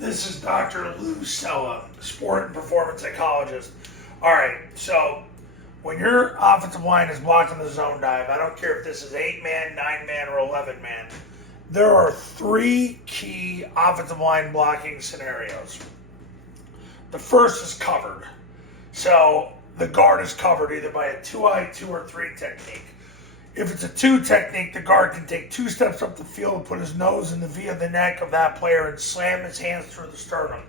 This is Dr. Lou Cella, sport and performance psychologist. All right, so when your offensive line is blocking the zone dive, I don't care if this is 8-man, 9-man, or 11-man, there are three key offensive line blocking scenarios. The first is covered. So the guard is covered either by a 2-eye, 2 or 3 technique. If it's a 2 technique, the guard can take 2 steps up the field and put his nose in the V of the neck of that player and slam his hands through the sternum.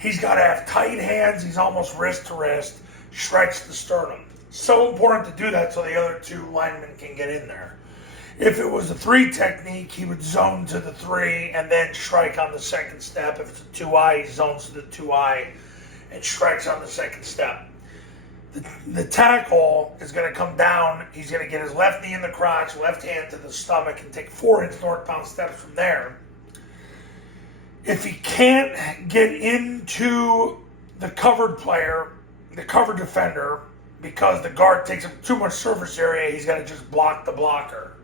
He's got to have tight hands. He's almost wrist to wrist, stretch the sternum. So important to do that so the other 2 linemen can get in there. If it was a 3 technique, he would zone to the 3 and then strike on the second step. If it's a 2-eye, he zones to the 2-eye and strikes on the second step. The tackle is going to come down. He's going to get his left knee in the crotch, left hand to the stomach, and take 4-inch northbound steps from there. If he can't get into the covered player, the covered defender, because the guard takes up too much surface area, he's going to just block the blocker,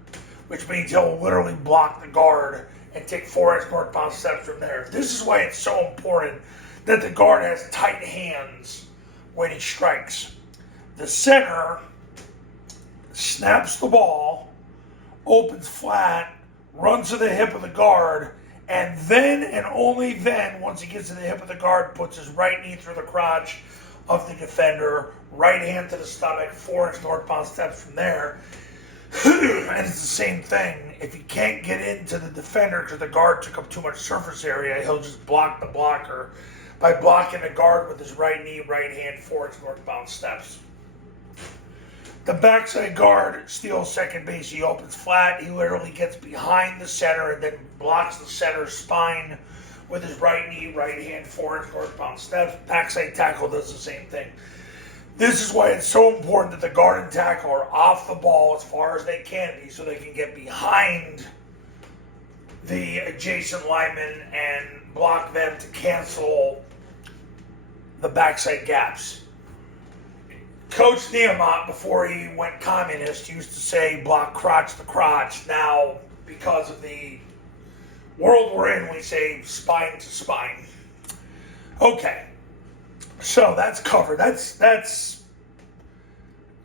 which means he'll literally block the guard and take 4-inch northbound steps from there. This is why it's so important that the guard has tight hands when he strikes. The center snaps the ball, opens flat, runs to the hip of the guard, and then and only then, once he gets to the hip of the guard, puts his right knee through the crotch of the defender, right hand to the stomach, 4-inch northbound steps from there. And it's the same thing. If he can't get into the defender because the guard took up too much surface area, he'll just block the blocker by blocking the guard with his right knee, right hand, 4-inch northbound steps. The backside guard steals second base. He opens flat. He literally gets behind the center and then blocks the center's spine with his right knee, right hand, 4-inch northbound steps. Backside tackle does the same thing. This is why it's so important that the guard and tackle are off the ball as far as they can be so they can get behind the adjacent linemen and block them to cancel the backside gaps. Coach Niemot, before he went communist, used to say block crotch to crotch. Now, because of the world we're in, we say spine to spine. Okay, so that's covered. That's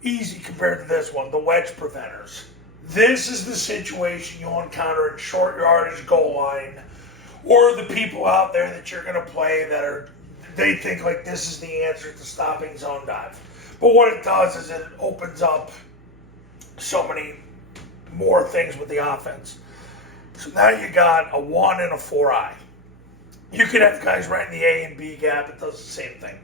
easy compared to this one, the wedge preventers. This is the situation you'll encounter in short yardage goal line, or the people out there that you're going to play that they think like this is the answer to stopping zone dive. But what it does is it opens up so many more things with the offense. So now you got a 1 and a 4-eye. You could have guys right in the A and B gap. It does the same thing.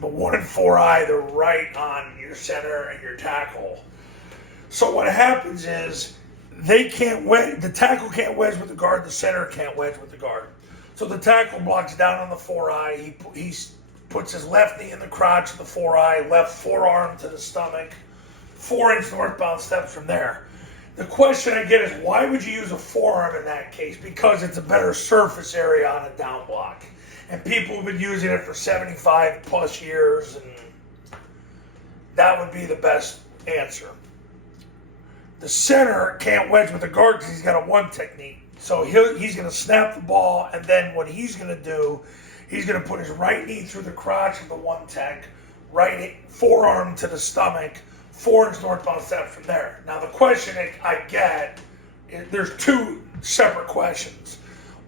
But 1 and 4-eye, they're right on your center and your tackle. So what happens is the tackle can't wedge with the guard, the center can't wedge with the guard. So the tackle blocks down on the 4-eye. He puts his left knee in the crotch of the 4-eye, left forearm to the stomach, 4-inch northbound steps from there. The question I get is, why would you use a forearm in that case? Because it's a better surface area on a down block. And people have been using it for 75 plus years, and that would be the best answer. The center can't wedge with the guard because he's got a 1 technique. So he's going to snap the ball, and then what he's going to do, he's going to put his right knee through the crotch of the 1 tech, right forearm to the stomach, 4-inch northbound step from there. Now the question I get, there's 2 separate questions.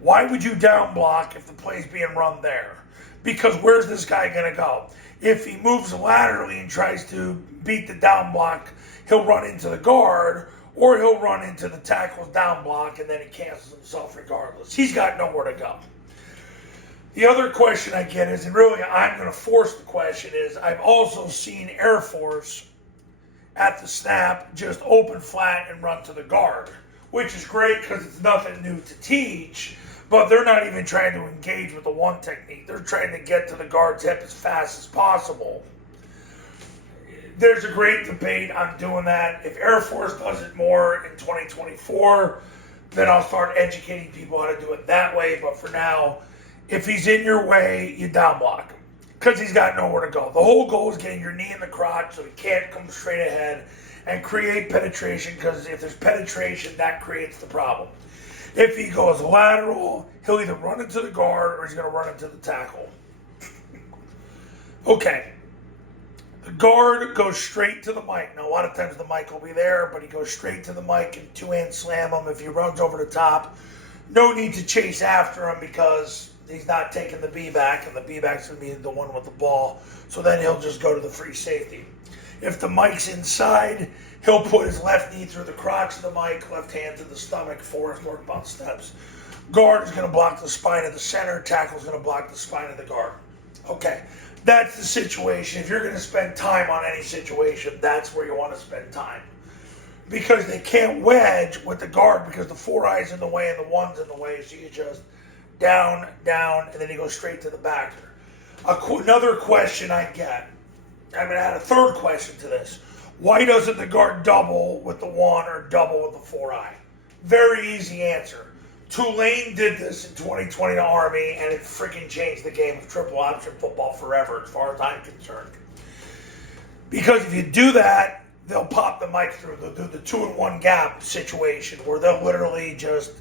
Why would you down block if the play's being run there? Because where's this guy going to go? If he moves laterally and tries to beat the down block, he'll run into the guard, or he'll run into the tackle's down block, and then he cancels himself regardless. He's got nowhere to go. The other question I get is, and really I'm going to force the question, is I've also seen Air Force at the snap just open flat and run to the guard, which is great because it's nothing new to teach, but they're not even trying to engage with the 1 technique. They're trying to get to the guard's hip as fast as possible. There's a great debate on doing that. If Air Force does it more in 2024, then I'll start educating people how to do it that way. But for now, if he's in your way, you down block him because he's got nowhere to go. The whole goal is getting your knee in the crotch so he can't come straight ahead and create penetration, because if there's penetration, that creates the problem. If he goes lateral, he'll either run into the guard or he's going to run into the tackle. Okay. The guard goes straight to the mic. Now, a lot of times the mic will be there, but he goes straight to the mic and two-hand slam him. If he runs over the top, no need to chase after him because he's not taking the B back, and the B back's going to be the one with the ball. So then he'll just go to the free safety. If the mic's inside, he'll put his left knee through the crotch of the mic, left hand to the stomach, forward northbound steps. Guard is going to block the spine of the center. Tackle is going to block the spine of the guard. Okay, that's the situation. If you're going to spend time on any situation, that's where you want to spend time. Because they can't wedge with the guard because the 4-eye's in the way and the 1's in the way, so you just down, down, and then you go straight to the backer. Another question I get, I'm going to add a third question to this. Why doesn't the guard double with the 1 or double with the 4-eye? Very easy answer. Tulane did this in 2020 to Army, and it freaking changed the game of triple option football forever, as far as I'm concerned. Because if you do that, they'll pop the mic through. They'll do the 2-in-1 gap situation, where they'll literally just,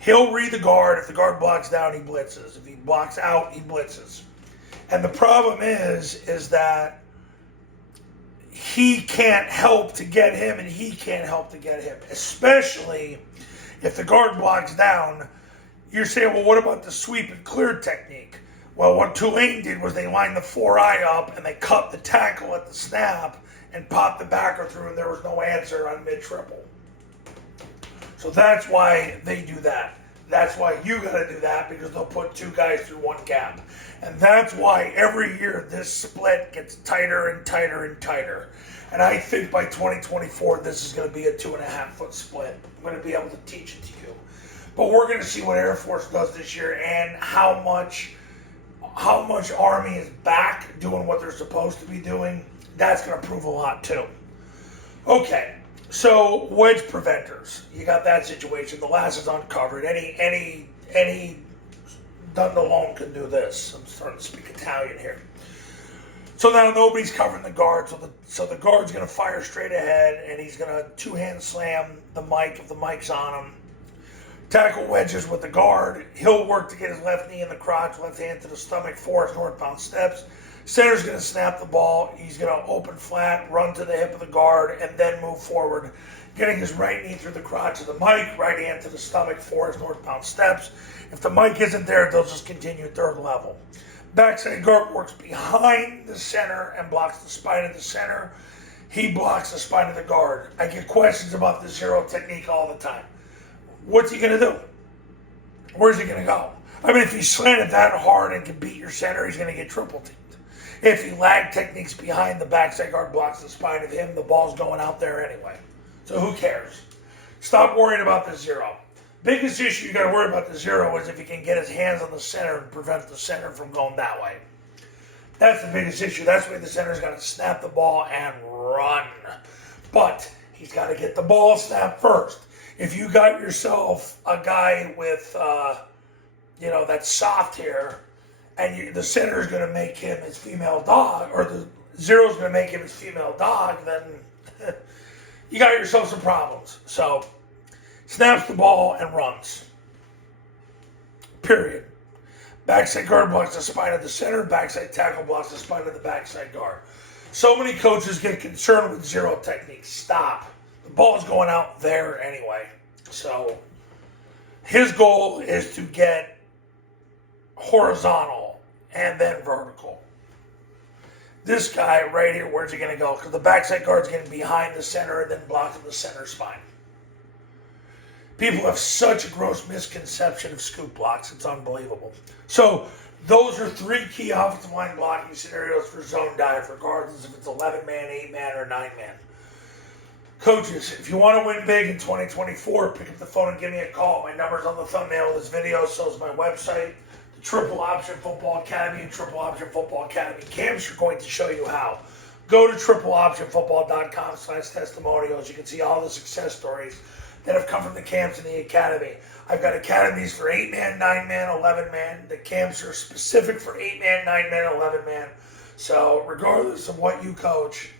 he'll read the guard. If the guard blocks down, he blitzes. If he blocks out, he blitzes. And the problem is that he can't help to get him, and he can't help to get him, especially if the guard blocks down. You're saying, well, what about the sweep and clear technique? Well, what Tulane did was they lined the 4-eye up and they cut the tackle at the snap and popped the backer through, and there was no answer on mid-triple. So that's why they do that. That's why you got to do that, because they'll put 2 guys through 1 gap. And that's why every year this split gets tighter and tighter and tighter. And I think by 2024, this is going to be a 2.5-foot split. I'm going to be able to teach it to you. But we're going to see what Air Force does this year and how much Army is back doing what they're supposed to be doing. That's going to prove a lot too. Okay, so wedge preventers. You got that situation. The last is uncovered. Any done alone can do this. I'm starting to speak Italian here. So now nobody's covering the guard, so the guard's going to fire straight ahead, and he's going to 2-hand slam the mic if the mic's on him. Tackle wedges with the guard. He'll work to get his left knee in the crotch, left hand to the stomach, force northbound steps. Center's going to snap the ball. He's going to open flat, run to the hip of the guard, and then move forward, getting his right knee through the crotch of the mic, right hand to the stomach, force northbound steps. If the mic isn't there, they'll just continue third level. Backside guard works behind the center and blocks the spine of the center. He blocks the spine of the guard. I get questions about the 0 technique all the time. What's he going to do? Where's he going to go? I mean, if he slanted that hard and can beat your center, he's going to get triple teamed. If he lag techniques behind, the backside guard blocks the spine of him, the ball's going out there anyway. So who cares? Stop worrying about the 0. Biggest issue you got to worry about the 0 is if he can get his hands on the center and prevent the center from going that way. That's the biggest issue. That's why the center's got to snap the ball and run. But he's got to get the ball snapped first. If you got yourself a guy with, that's soft hair, and the center's going to make him his female dog, or the 0's going to make him his female dog, then you got yourself some problems. So, snaps the ball and runs. Period. Backside guard blocks the spine of the center. Backside tackle blocks the spine of the backside guard. So many coaches get concerned with 0 techniques. Stop. The ball's going out there anyway. So his goal is to get horizontal and then vertical. This guy right here, where's he going to go? Because the backside guard's getting behind the center and then blocking the center spine. People have such a gross misconception of scoop blocks. It's unbelievable. So those are 3 key offensive line blocking scenarios for zone dive, regardless if it's 11-man, 8-man, or 9-man. Coaches, if you want to win big in 2024, pick up the phone and give me a call. My number's on the thumbnail of this video, so is my website. The Triple Option Football Academy and Triple Option Football Academy camps are going to show you how. Go to tripleoptionfootball.com/testimonials. You can see all the success stories that have come from the camps in the academy. I've got academies for 8-man, 9-man, 11-man. The camps are specific for 8-man, 9-man, 11-man. So regardless of what you coach,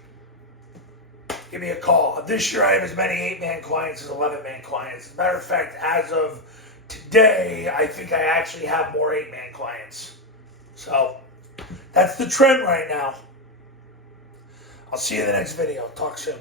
give me a call. This year I have as many 8-man clients as 11-man clients. As a matter of fact, as of Today, I think I actually have more 8-man clients. So, that's the trend right now. I'll see you in the next video. Talk soon.